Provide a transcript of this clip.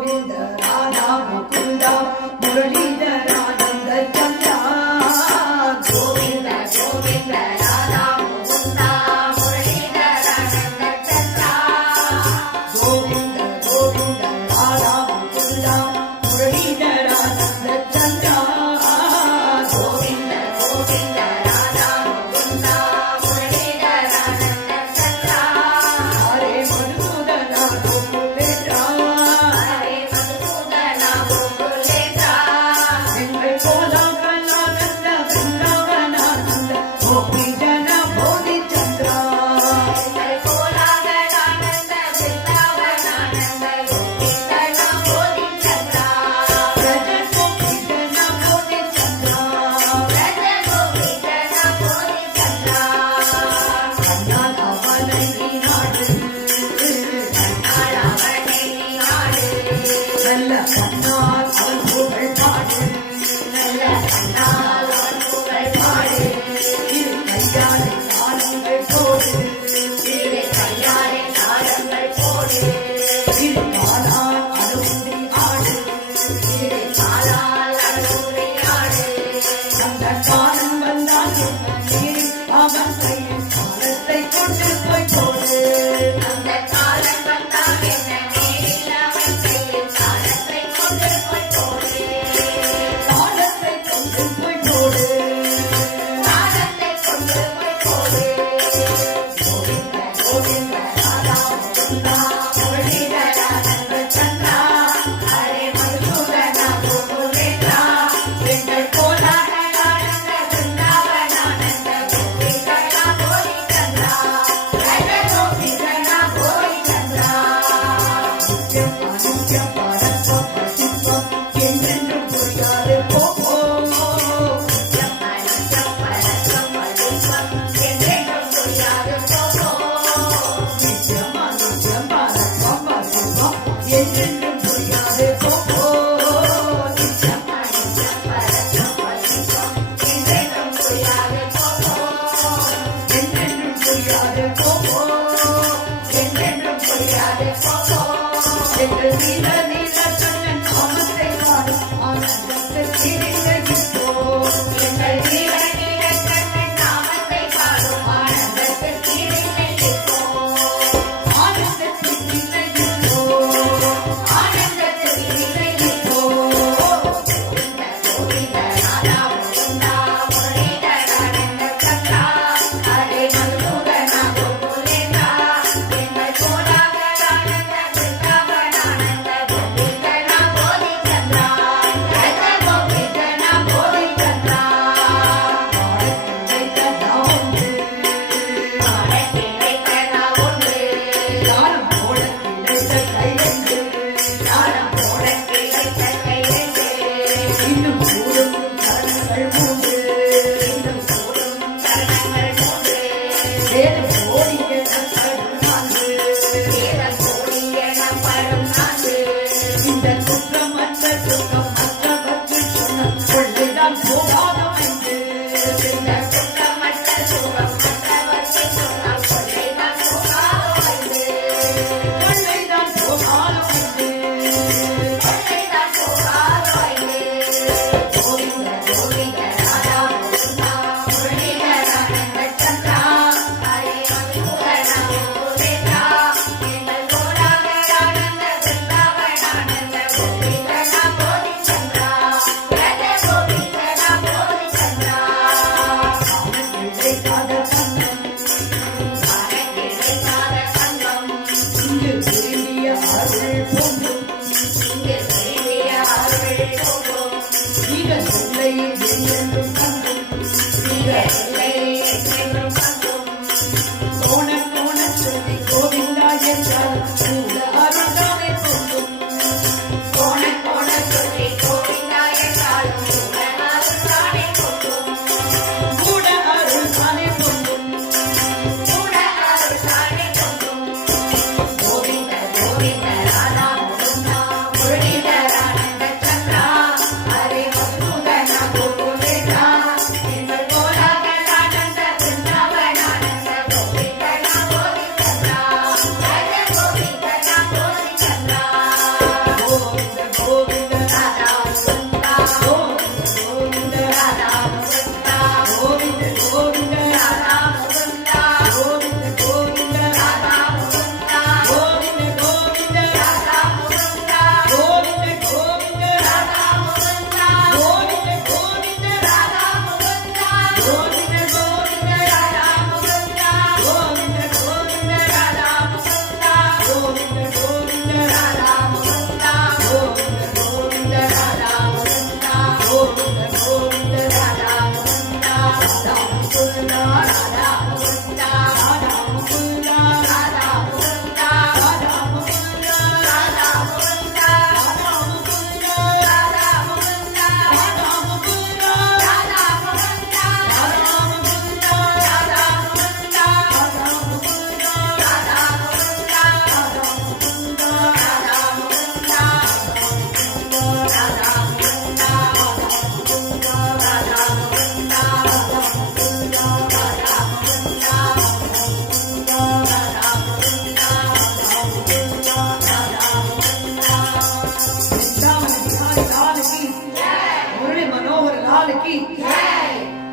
கோவிந்த ராதா முகுந்தா முரளிதரானந்த சந்திரா கோவிந்த கோவிந்த ராதா முகுந்தா முரளிதரானந்த சந்திரா கோவிந்த கோவிந்த ராதா முகுந்தா முரளிதரானந்த சந்திரா கோவிந்த கோவிந்த ராதா முகுந்தா முரளிதரானந்த சந்திரா ஹரே மதுசூதனா கோகுலேந்திரா ஹரே மதுசூதனா கோகுலேந்திரா எங்கள் கோலாகலானந்த பிருந்தாவனானந்த கோபிஜன போதிச்சந்திரா எங்கள் கோலாகலானந்த பிருந்தாவனானந்த கோபிஜன போதிச்சந்திரா பிரஜ கோபிஜன போதிச்சந்திரா பிரஜ கோபிஜன போதிச்சந்திரா கண்ணால் அவனை நாடு கண்ணால் அவனை நாடு நல்ல கண்ணால் அவன் புகழ் பாடு நல்ல கண்ணால் அவன் புகழ் பாடு இரு கையாலே தாளங்கள் போடு இரு கையாலே தாளங்கள் போடு இரு காலால் அழுந்தி ஆடு இரு காலால் அழுந்தி ஆடு அந்த காலம் வந்தால் நீரில் அவன் கையில் காலத்தை கொண்டு போய் போடு அந்த காலம் வந்தால் என்ன நேரில் அவன் கையில் காலத்தை கொண்டு போய் போடு காலத்தை கொண்டு போய் போடு காலத்தை கொண்டு போய் போடு கோவிந்த கோவிந்த ராதா முகுந்தா முரளிதரானந்த சந்திரா ஹரே மதுசூதனா கோகுலேந்திரா எங்கள் கோலாகலானந்த பிருந்தாவனானந்த கோபிஜனா போதிச்சந்திரா பிரஜ கோபிஜனா போதிச்சந்திரா நித்யம் அனித்யம் பரத்வம் அசித்வம் என்றென்றும் புரியாது போ நித்யம் அனித்யம் பரத்வம் அசித்வம் என்றென்றும் புரியாது போ நித்யம் அனித்யம் பரத்வம் அசித்வம் என்றென்றும் புரியாது போ நித்யம் அனித்யம் பரத்வம் அசித்வம் என்றென்றும் புரியாது போ என்றென்றும் புரியாது போ என்றென்றும் புரியாது போ எங்கள் நீல நீல